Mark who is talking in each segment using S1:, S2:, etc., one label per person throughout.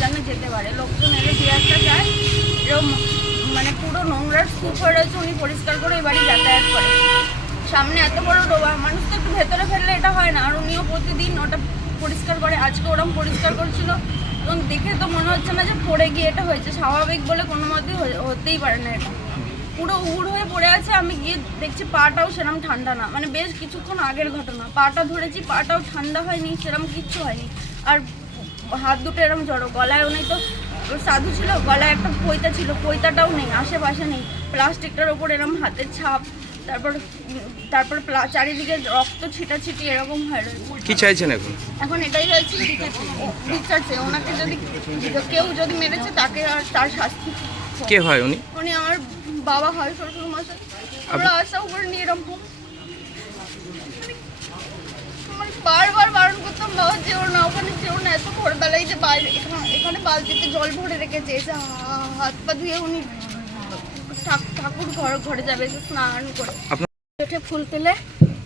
S1: যেন যেতে পারে। লোকজন এলে একটা যায় এরকম মানে পুরো নোংরার স্তূপ হয়ে রয়েছে, উনি পরিষ্কার করে এই বাড়ি যাতায়াত করে সামনে এত বড় ডোবা, মানুষ তো একটু ভেতরে ফেললে এটা হয় না। আর উনিও প্রতিদিন ওটা পরিষ্কার করে, আজকে ওরম পরিষ্কার করছিল। এবং দেখে তো মনে হচ্ছে না যে পড়ে গিয়ে এটা হয়েছে। স্বাভাবিক বলে কোনো মতেই হতেই পারে না এটা। পুরো উড় হয়ে পড়ে আছে, আমি গিয়ে দেখছি পাটাও সেরকম ঠান্ডা না। মানে বেশ কিছুক্ষণ আগের ঘটনা। পাটা ধরেছি, পাটাও ঠান্ডা হয়নি সেরকম কিচ্ছু হয়নি। আর হাত দুটো এরকম জড়ো গলায় নেই তো। সাধু ছিল গলায় একটা পৈতা ছিল পৈতাটাও নেই আশেপাশে নেই। প্লাস্টিকটার ওপর এরকম হাতের ছাপ তারপর তারপর চারিদিকে রক্ত ছিটাছিটি এরকম হয়ে
S2: কি চাইছেন এখন?
S1: এখন এটাই হয়েছে বিচার চেয়ে ওনাকে যদি কেউ যদি মেরেছে তাকে আর তার শাস্তি।
S2: কে হয় উনি?
S1: উনি আমার বাবা হয় শ্বশুর মশাই আমরা আশা করে নিয়ে এরকম মানে বারবার বারণ করতাম বাবা যেও না ওখানে যেও না এত যে এখানে বালতিতে জল ভরে রেখেছে এসে হাত পা ধুয়ে উনি ঠাক- ঠাকুর ঘর ঘরে যাবে এসে স্নান করে।
S3: উঠে ফুল তুলে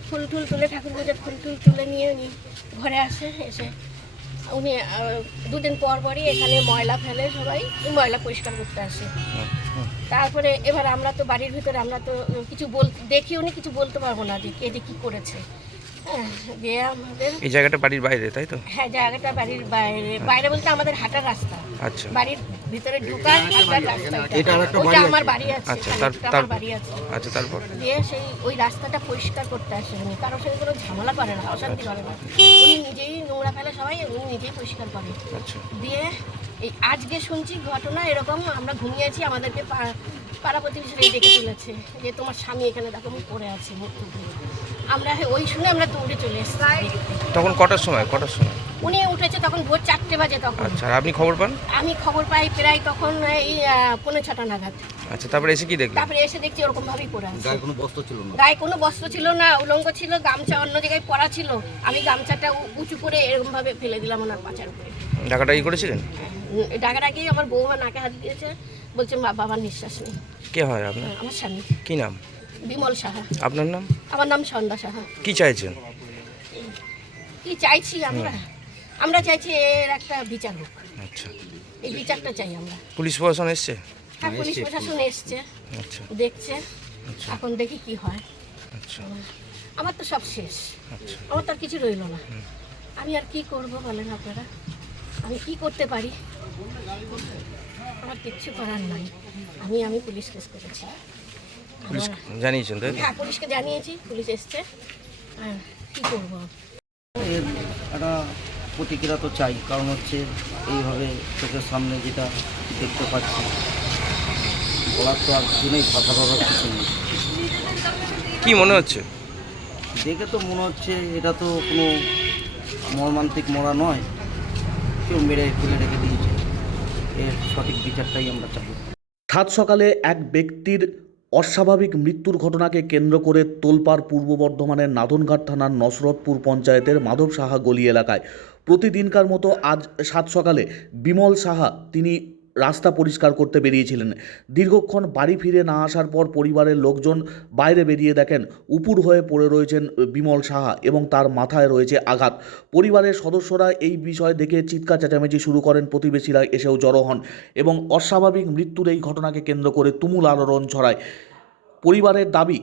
S3: ফুল টুল তুলে ঠাকুর পুজো ফুল টুল তুলে নিয়ে উনি ঘরে আসে এসে উনি দুদিন পর পরই এখানে ময়লা ফেলে সবাই ময়লা পরিষ্কার করতে আসে। তারপরে এবার আমরা তো বাড়ির ভিতরে আমরা তো কিছু বল দেখি উনি কিছু বলতে পারব না যে কে যে কী করেছে। দিয়ে আমাদের
S2: এই জায়গাটা বাড়ির বাইরে তাই তো?
S3: হ্যাঁ জায়গাটা বাড়ির বাইরে। বাইরে বলতে আমাদের হাঁটার রাস্তা।
S2: আচ্ছা।
S3: বাড়ির ভিতরে ঢুকার হাঁটার রাস্তা।
S4: এটা আরেকটা বাড়ি
S3: আমার বাড়ি আছে
S2: আচ্ছা, তার- তার-
S3: বাড়ি আছে।
S2: আচ্ছা তারপর?
S3: দিয়ে সেই ওই রাস্তাটা পরিষ্কার করতে আসে উনি। কারোর সাথে কোনো ঝামেলা করে না অশান্তি করে না। উনি নিজেই নোংরা ফেলে সবাই উনি নিজেই পরিষ্কার করে।
S2: আচ্ছা।
S3: দিয়ে এই আজকে শুনছি ঘটনা এরকম আমরা ঘুমিয়েছি আমাদেরকে পাড়া প্রতিবেশী ডেকে তুলেছে। যে তোমার স্বামী এখানে দেখো আমি পড়ে আছি দিয়ে আমরা ওই শুনে আমরা দৌড়ে চলে এসেছি।
S2: তখন কটার সময়? কটার সময়?
S3: উনি উঠেছে তখন ভোর চারটে বাজে তখন।
S2: আচ্ছা আর আপনি খবর পান?
S3: আমি খবর পাই প্রায় তখন এই আহ, পৌনে ছটা নাগাদ।
S2: আচ্ছা তারপরে এসে কি দেখলেন?
S3: তারপরে এসে দেখছি ওরকম ভাবেই পড়ে আছে।
S4: গায়ে কোনো বস্ত্র ছিল না?
S3: গায়ে কোনো বস্ত্র ছিল না উলঙ্গ ছিল গামছা অন্য জায়গায় পরা ছিল। আমি গামছাটা উঁচু করে এরকম ভাবে ফেলে দিলাম ওনার পাচার উপরে।
S2: টাকাটা ই করেছিলেন?
S3: ডাকার আগেই আমার বৌমা নাকে হাত দিয়েছে বলছে বাবার নিঃশ্বাস নেই।
S2: কে হয় আপনার?
S3: আমার স্বামী।
S2: কি নাম?
S3: বিমল সাহা।
S2: আপনার নাম?
S3: আমার নাম সন্ধ্যা সাহা।
S2: কি চাইছেন?
S3: কি চাইছি আমরা? আমরা চাইছি এর একটা বিচার হোক।
S2: আচ্ছা।
S3: এই বিচারটা চাই আমরা।
S2: পুলিশ প্রশাসন এসছে?
S3: হ্যাঁ পুলিশ প্রশাসন এসছে।
S2: আচ্ছা।
S3: দেখছে। এখন দেখি কি হয়।
S2: আচ্ছা।
S3: আমার তো সব শেষ।
S2: আচ্ছা।
S3: আমার তো আর কিছু রইল না। আমি আর কি করব বলেন আপনারা? আমি কি করতে পারি? আমার কিচ্ছু করার নাই। আমি আমি পুলিশ কেস করেছি।
S2: পুলিশ
S3: আমার-
S2: জানিয়েছেন তাই
S3: হ্যাঁ পুলিশকে জানিয়েছি পুলিশ এসছে। আর কি করব?
S4: এর একটা প্রতিক্রিয়া তো চাই কারণ হচ্ছে এইভাবে চোখের সামনে যেটা দেখতে পাচ্ছি বলার তো আর কিছু নেই কথা বলার কিছু নেই।
S2: কি মনে হচ্ছে?
S4: দেখে তো মনে হচ্ছে এটা তো কোনো মর্মান্তিক মরা নয় কেউ মেরে ফেলে রেখে দিয়েছে। এর সঠিক বিচারটাই আমরা চাই।
S5: সাত সকালে এক ব্যক্তির অস্বাভাবিক মৃত্যুর ঘটনাকে কেন্দ্র করে তোলপাড় পূর্ব বর্ধমানের নাধনঘাট থানার নসরতপুর পঞ্চায়েতের মাধব সাহা গলি এলাকায় প্রতিদিনকার মতো আজ সাত সকালে বিমল সাহা, তিনি রাস্তা পরিষ্কার করতে বেরিয়েছিলেন। দীর্ঘক্ষণ বাড়ি ফিরে না আসার পর পরিবারের লোকজন বাইরে বেরিয়ে দেখেন উপুর হয়ে পড়ে রয়েছেন বিমল সাহা এবং তার মাথায় রয়েছে আঘাত। পরিবারের সদস্যরা এই বিষয় দেখে চিৎকার চেঁচামেচি শুরু করেন, প্রতিবেশীরা এসেও জড়ো হন এবং অস্বাভাবিক মৃত্যুর এই ঘটনাকে কেন্দ্র করে তুমুল আলোড়ন ছড়ায়। পরিবারের দাবি,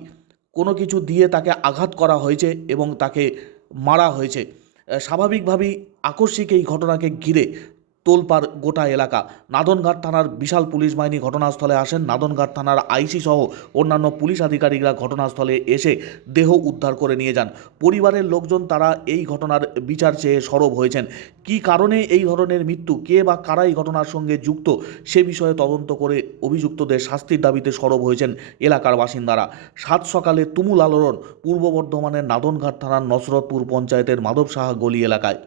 S5: কোনো কিছু দিয়ে তাকে আঘাত করা হয়েছে এবং তাকে মারা হয়েছে। স্বাভাবিকভাবেই আকস্মিক এই ঘটনাকে ঘিরে তোলপাড় গোটা এলাকা। নাদনঘাট থানার বিশাল পুলিশ বাহিনী ঘটনাস্থলে আসেন। নাদনঘাট থানার আইসি সহ অন্যান্য পুলিশ আধিকারিকরা ঘটনাস্থলে এসে দেহ উদ্ধার করে নিয়ে যান। পরিবারের লোকজন তারা এই ঘটনার বিচার চেয়ে সরব হয়েছেন। কী কারণে এই ধরনের মৃত্যু? কে বা কারা এই ঘটনার সঙ্গে যুক্ত? সে বিষয়ে তদন্ত করে অভিযুক্তদের শাস্তির দাবিতে সরব হয়েছেন এলাকার বাসিন্দারা। সাত সকালে তুমুল আলোড়ন পূর্ব বর্ধমানের নাদনঘাট থানার নসরতপুর পঞ্চায়েতের মাধব সাহা গলি এলাকায়।